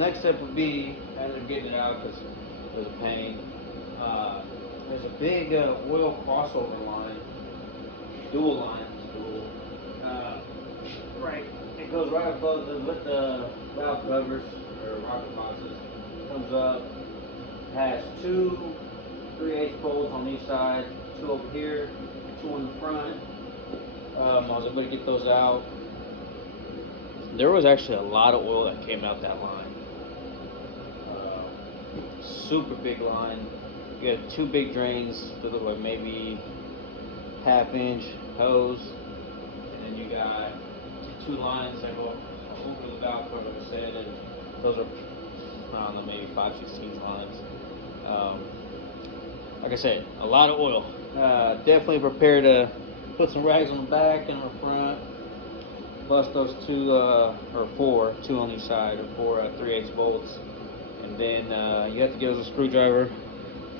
next step would be, as they're getting it out, because there's a pain, there's a big oil crossover line, dual line, uh, right, it goes right above the valve covers, or rocker boxes, comes up, has two 3/8 bolts on each side, two over here, two on the front. I was able to get those out. There was actually a lot of oil that came out that line. Super big line. You got two big drains that look like maybe half-inch hose, and then you got two lines that go over the valve cover, like I said, and those are, I don't know, maybe 5/16 lines. Like I said, a lot of oil. Definitely prepare to put some rags on the back and on the front. Bust those two, or four, two on each side, or four 3/8 bolts. And then you have to give us a screwdriver,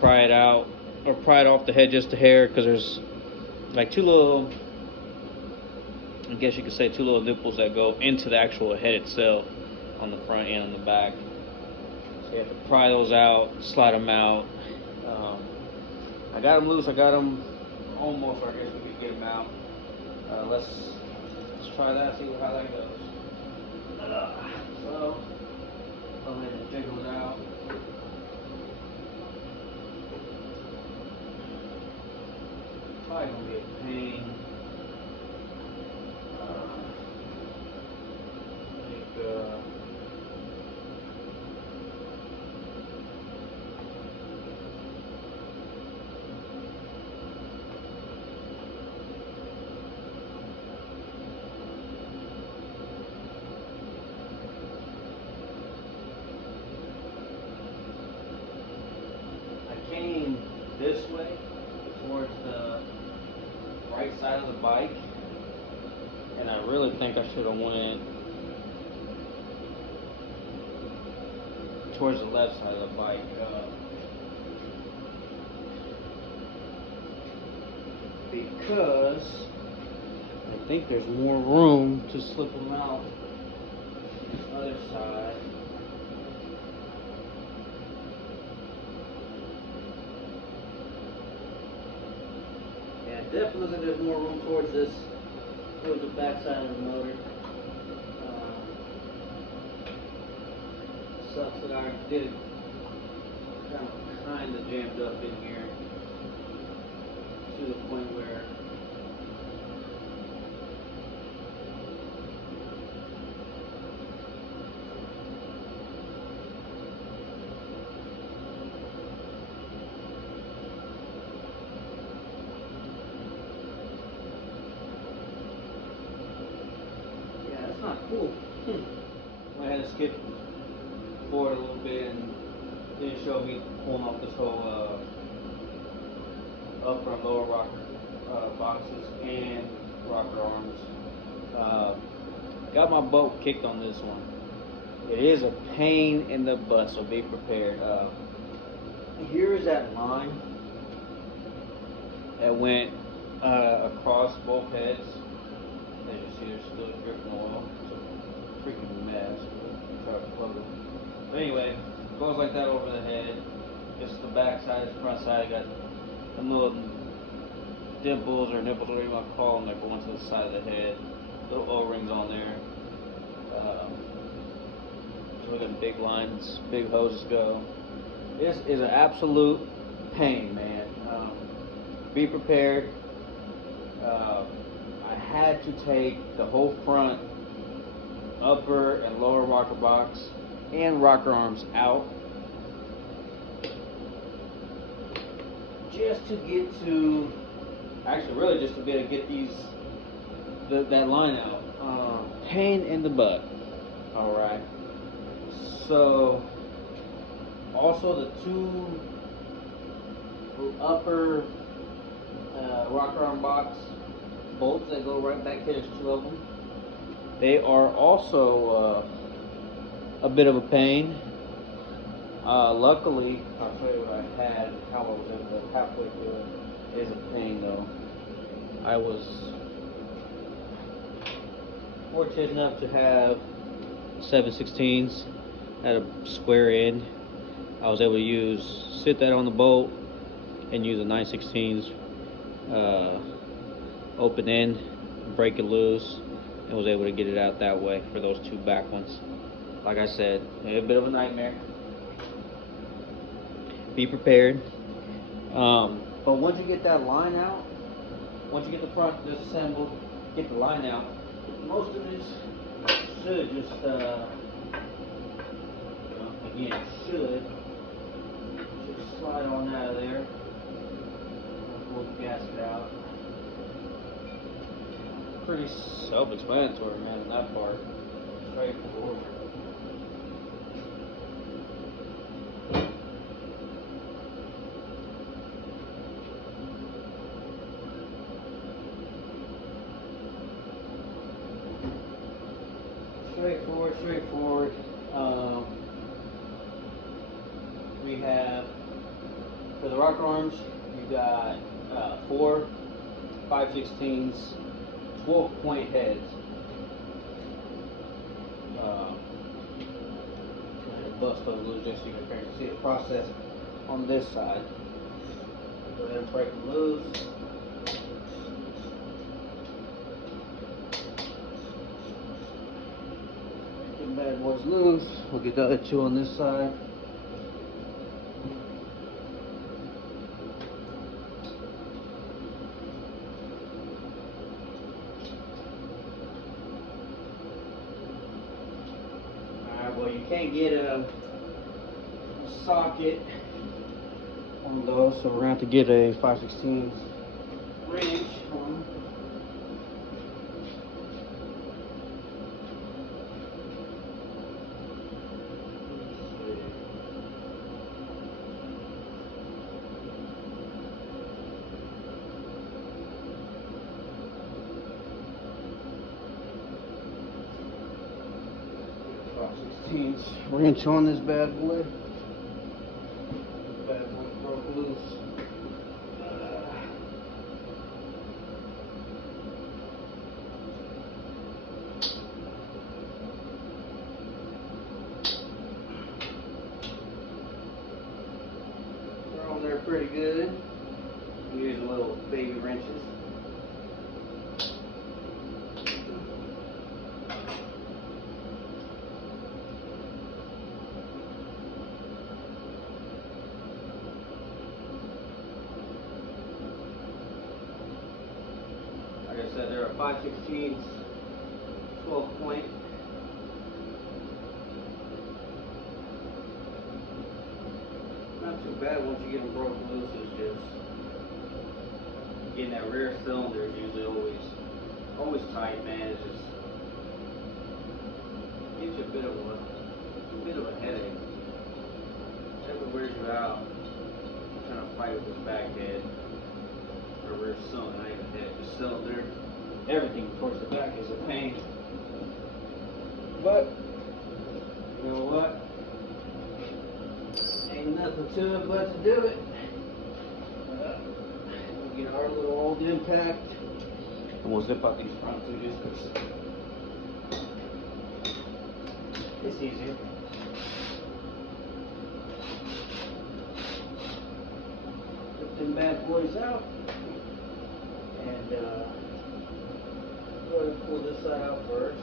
pry it out, or pry it off the head just a hair, because there's like two little, I guess you could say, two little nipples that go into the actual head itself on the front and on the back. So you have to pry those out, slide them out. I got them loose, I got them almost, or I guess we could get them out. Let's try that, see how that goes. So, go ahead and take those out. Probably gonna be a pain. I think, came this way towards the right side of the bike, and I really think I should have went towards the left side of the bike. Because I think there's more room to slip them out on the other side. Definitely looks like there's more room towards the back side of the motor. Sucks that I did it kind of jammed up in here to the point where not cool. Went ahead and skipped forward a little bit and didn't show me pulling off this whole upper and lower rocker boxes and rocker arms. Got my butt kicked on this one. It is a pain in the butt, so be prepared. Here is that line that went across both heads. As you see, there's still dripping oil. It's a freaking mess. Try to plug it. But anyway, it goes like that over the head. This is the back side, this is the front side. I got some little dimples or nipples, whatever you want to call them, that go into the side of the head. Little O-rings on there. Look at the big lines, big hoses go. This is an absolute pain, man. Be prepared. I had to take the whole front, upper and lower rocker box and rocker arms out just to get to, actually really just to be able to get that line out. Pain in the butt. Alright. So, also the two upper rocker arm box bolts that go right back here, there's two of them. They are also a bit of a pain. Luckily, I'll show you what I had, how I was able to halfway through it. It is a pain though. I was fortunate enough to have 7/16s had a square end. I was able to sit that on the bolt and use a 9/16 open end, break it loose, and was able to get it out that way for those two back ones. Like I said, a bit of a nightmare. Be prepared. But once you get that line out, once you get the front disassembled, get the line out, most of this should just, again, should slide on out of there. Pull the gasket out. Pretty self-explanatory, man, that part. Straightforward. Straightforward. We have, for the rocker arms, you got 4 5/16 12-point heads. Bust those loose just so you can see the process on this side. Go ahead and break them loose. Get the bad boys loose. We'll get the other 2 on this side. Well, you can't get a socket on those, so we're going to have to get a 5/16 wrench on. Wrench on this bad boy. This bad boy broke loose. They're on there pretty good. I'm using little baby wrenches. Like I said, there are 5/16 12-point. Not too bad once you get them broken loose. It's just getting that rear cylinder is usually always tight, man. It's just gives you a bit of a headache. Never wears you out. Trying to fight with this back head. Or rear cylinder, not even head, the cylinder. Everything towards the back is a pain. But you know what? Ain't nothing to it but to do it. We'll get our little old impact, and we'll zip out these front two just because it's easier. Put them bad boys out, and go ahead and pull this side out first.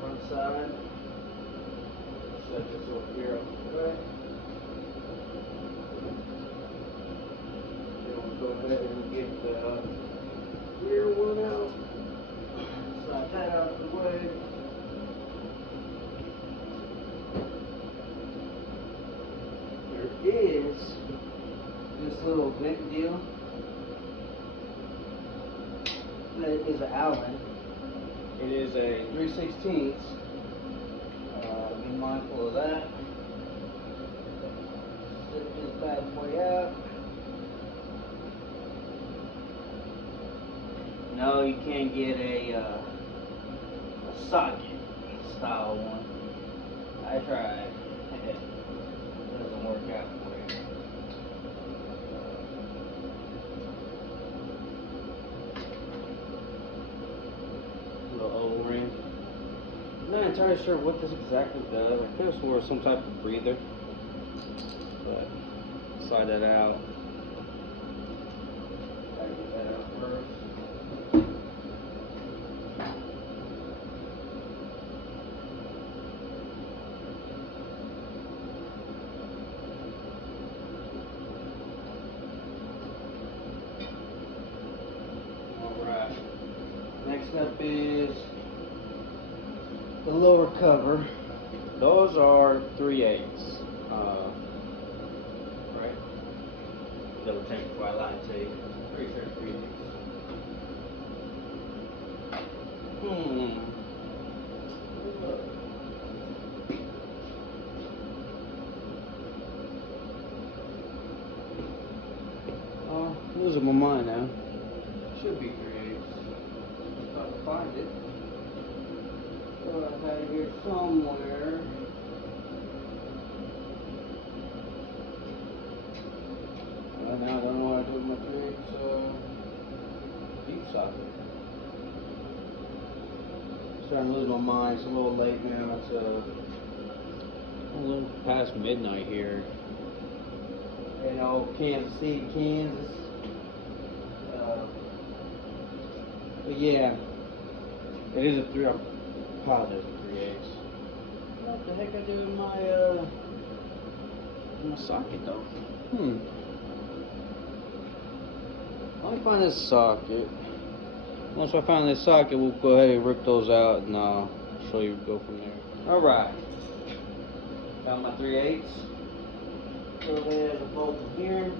Front side. Set this over here on the way. Then we'll go ahead and get the rear one out. Slide that out of the way. There is this little vent deal. That is an Allen. It is a 3/16. Be mindful of that. Zip this bad boy out. No, you can't get a socket style one. I tried. It doesn't work out for you. Little O-ring. Nice entirely sure what this exactly does. I could have swore some type of breather, but slide that out. Gotta get that out first. Alright. Next up is the lower cover. Those are 3/8. Right? Double check before I lie to you. Pretty sure 3/8. Oh, I'm losing my mind now. Should be 3/8. Trying to find it. So I had it here somewhere. Now I don't know what I do with my 3/8 deep socket. Starting to lose my mind. It's a little late now. It's a little past midnight here. You know, Kansas City, Kansas. But yeah, it is a 3. I'm positive 3/8. What the heck I do with my socket though? Let me find this socket. Once I find this socket, we'll go ahead and rip those out, and I'll show you go from there. All right. Found my 3/8. So there's a bolt in here.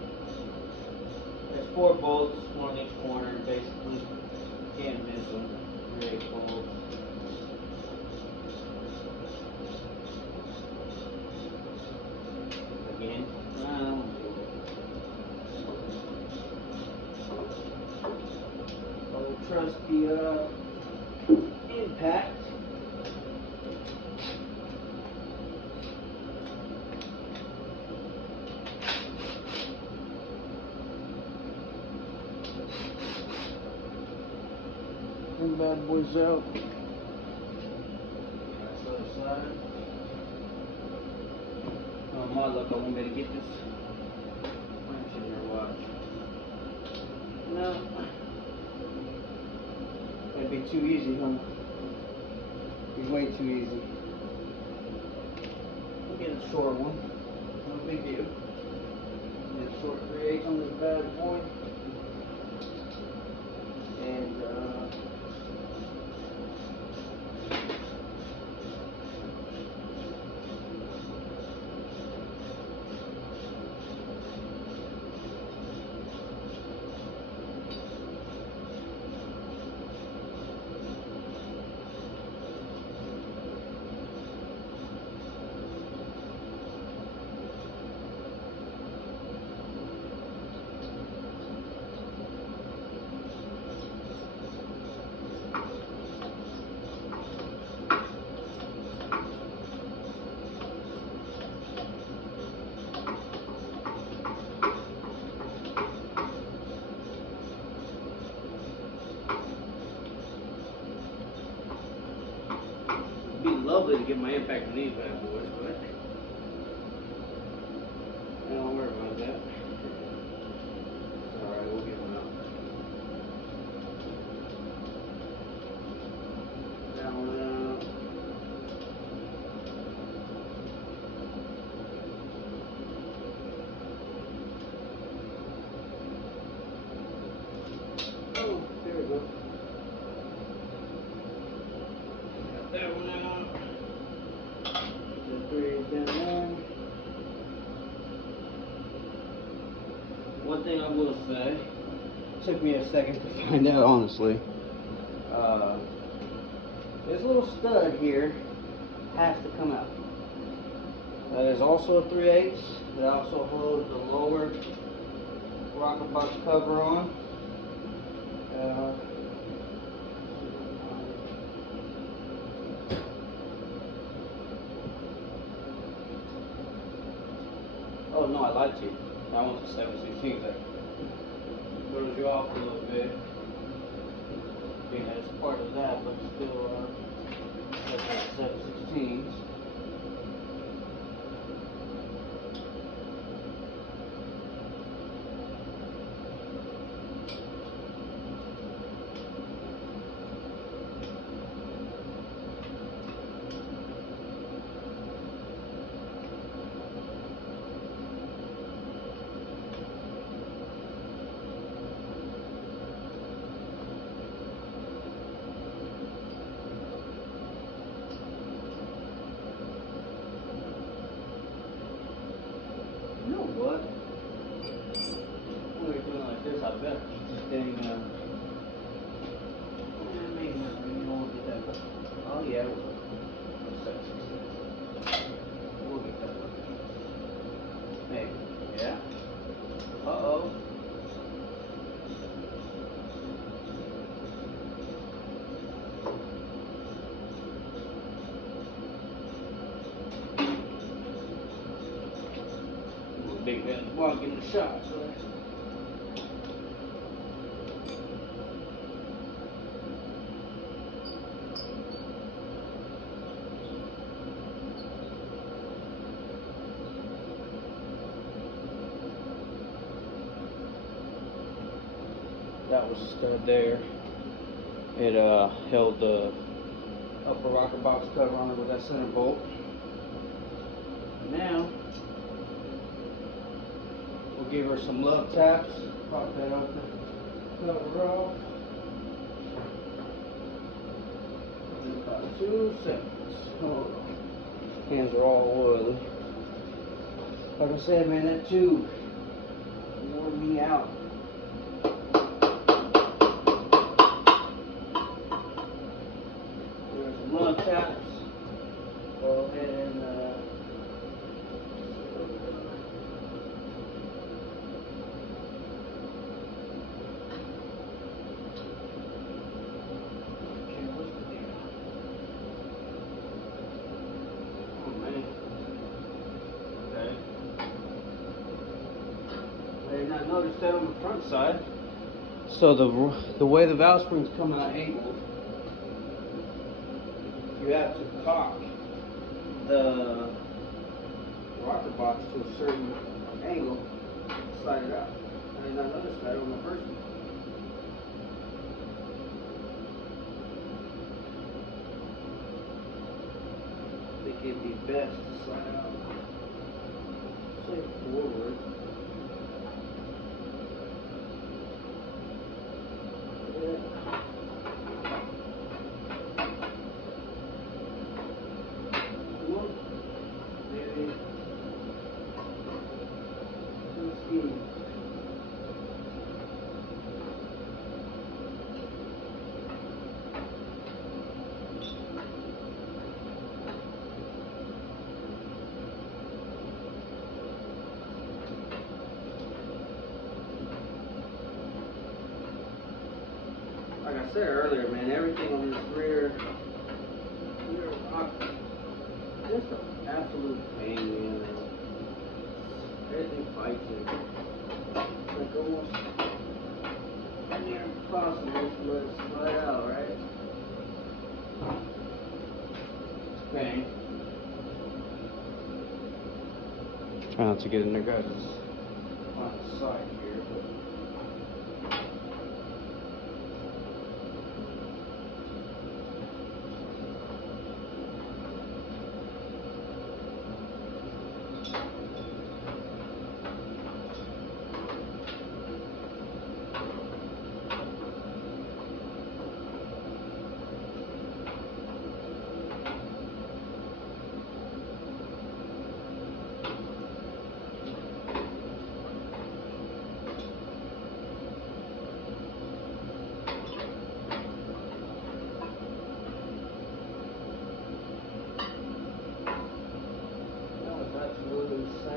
There's 4 bolts, 1 in each corner, basically. Can't miss them. 3/8 bolts. Again. Trusty impact. Them bad boys out. That's the other side. Oh, my luck, I won't be able to get this wrench in there, watch. No. That'd be too easy, huh? It'd be way too easy. We'll get a short one. No big deal. Get a short 3/8 on this bad boy. And it'd be lovely to get my impact on these bad boys, but I don't worry about that. Alright, we'll get them out. That one out. Oh, there we go. Got that one out. The 3/8 down there. One thing I will say, it took me a second to find out, honestly. This little stud here has to come out. That is also a 3/8. It also holds the lower rocker box cover on. Oh no, I lied to you. That one's a 7/16. That throws you off a little bit. Being that it's part of that, but still. 7/16. You know what? When we're doing like this, I better keep this thing, maybe you don't want to get that. Oh, yeah, we'll 7/16. We'll get that one. Maybe. Yeah? Uh-oh. Big man, come on, give him a shot. That was stud there. It held the upper rocker box cover on it with that center bolt. Now we'll give her some love taps. Pop that open, cover off. In about 2 seconds. Hold on. Hands are all oily. Like I said, man, that tube wore me out. There's some love taps. Go ahead and I did not notice that on the front side. So the way the valve springs come out angled, you have to cock the rocker box to a certain angle, slide it out. I did not notice that on the first one. I think it'd be best to slide out, say forward. Like I said earlier, man, everything on this rear rocker, just an absolute pain, man. Everything fights it. It's like almost near impossible to let it slide out, right? Pain. Try not to get in there, guys. On the side here, but.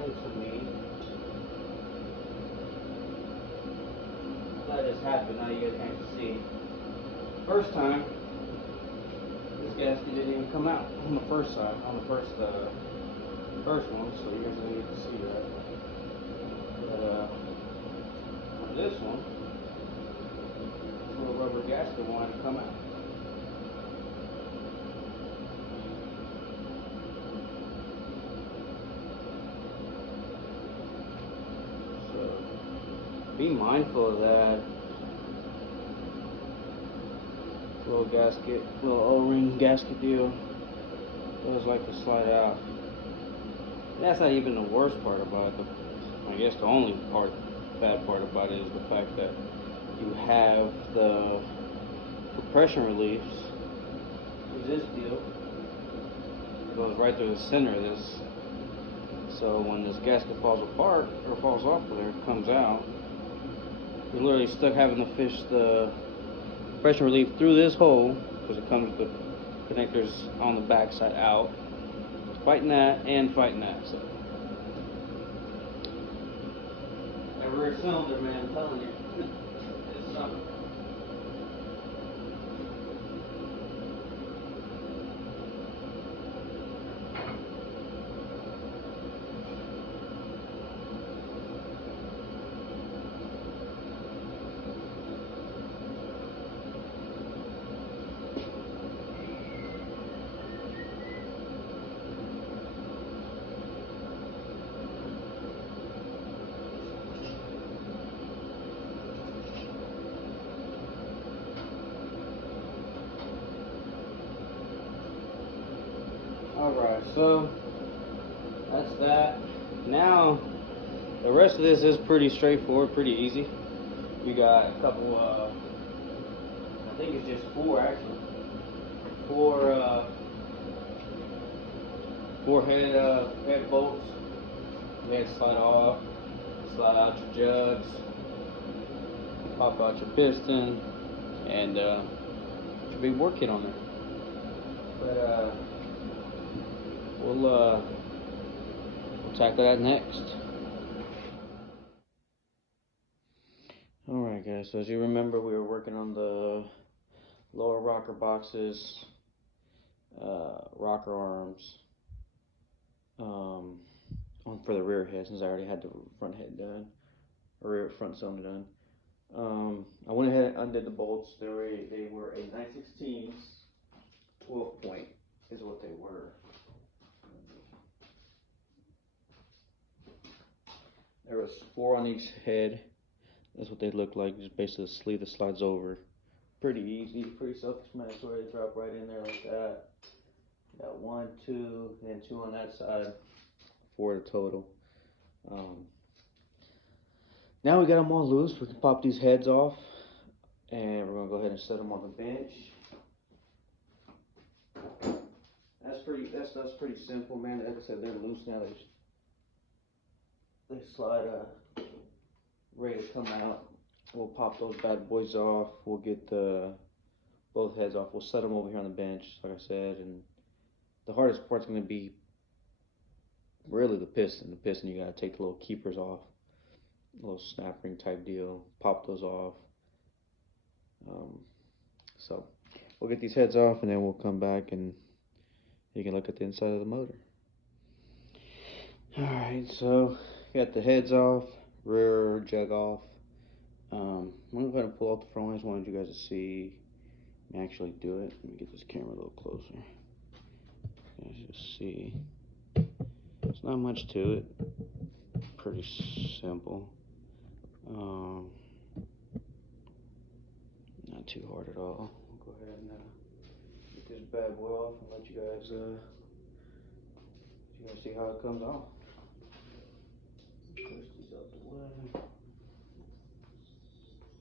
To me, that just happened. Now you guys can't see. First time, this gasket didn't even come out on the first side, on the first one. So you guys didn't get to see that. But on this one, this little rubber gasket wanted to come out. be mindful of that. Little gasket, little O-ring gasket deal does like to slide out. And that's not even the worst part about it. I guess the only bad part about it is the fact that you have the compression reliefs. Is this deal? It goes right through the center of this. So when this gasket falls apart or falls off there, it comes out. You're literally stuck having to fish the compression relief through this hole because it comes with the connectors on the back side out. Fighting that and fighting that. So that rear cylinder, man, I'm telling you, it's something. Alright, so that's that. Now, the rest of this is pretty straightforward, pretty easy. We got a couple, I think it's just four actually. Four head bolts. Head slide off, slide out your jugs, pop out your piston, and your big work kit on there. But we'll tackle that next. Alright guys, so as you remember, we were working on the lower rocker boxes, rocker arms, for the rear head, since I already had the front head done, or front cylinder done. I went ahead and undid the bolts. They were a 9/16 12 point is what they were. There was 4 on each head. That's what they look like. Just basically a sleeve that slides over. Pretty easy, pretty self-explanatory. Drop right in there like that. Got 1, 2, and 2 on that side. 4 total. Now we got them all loose. We can pop these heads off, and we're gonna go ahead and set them on the bench. That stuff's pretty simple, man. Like I said, they're loose now. They slide ready to come out. We'll pop those bad boys off. We'll get both heads off. We'll set them over here on the bench, like I said. And the hardest part's gonna be really the piston. The piston, you gotta take the little keepers off, a little snap ring type deal. Pop those off. So we'll get these heads off, and then we'll come back and you can look at the inside of the motor. Alright, so got the heads off, rear jug off. I'm going to go ahead and pull out the front. I just wanted you guys to see me actually do it. Let me get this camera a little closer. You guys just see. There's not much to it. Pretty simple. Not too hard at all. I'll go ahead and get this bad boy off and let you guys see how it comes off. Push these out the way.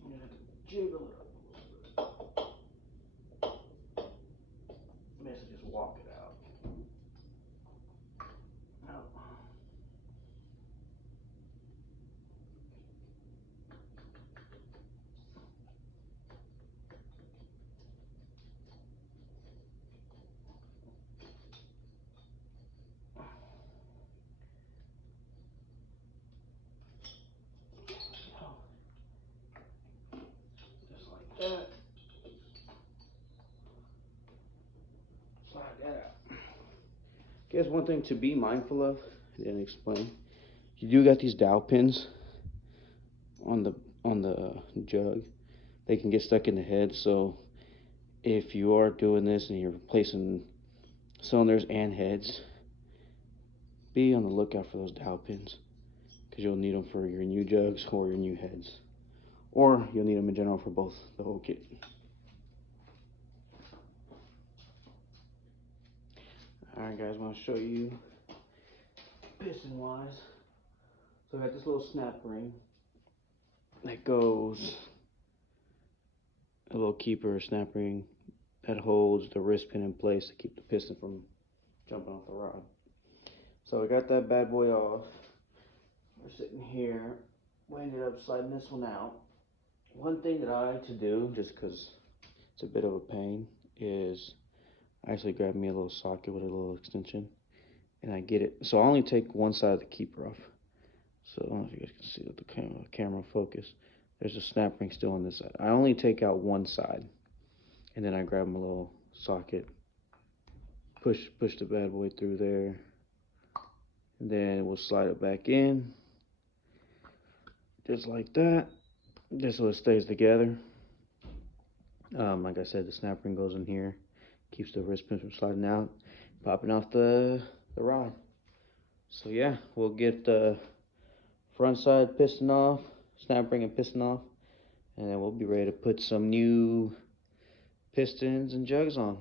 I'm gonna have to jiggle it up a little bit. Basically just walk it out. Out. Just like that. Slide that out. Guess one thing to be mindful of, I didn't explain. You do got these dowel pins on the jug. They can get stuck in the head, so if you are doing this and you're replacing cylinders and heads, be on the lookout for those dowel pins, because you'll need them for your new jugs or your new heads. or you'll need them in general for both, the whole kit. Alright guys, I want to show you piston wise. So I got this little snap ring that goes, a little keeper snap ring that holds the wrist pin in place to keep the piston from jumping off the rod. So we got that bad boy off. We're sitting here. We ended up sliding this one out. One thing that I like to do, just because it's a bit of a pain, is I actually grab me a little socket with a little extension and I get it. So I only take one side of the keeper off. So I don't know if you guys can see with the camera focus. There's a snap ring still on this side. I only take out one side and then I grab my little socket, push the bad boy through there, and then we'll slide it back in just like that, just so it stays together. Like I said, the snap ring goes in here, keeps the wrist pin from sliding out, popping off the rod. So yeah, we'll get the front side piston off, snap ring and piston off, and then we'll be ready to put some new pistons and jugs on.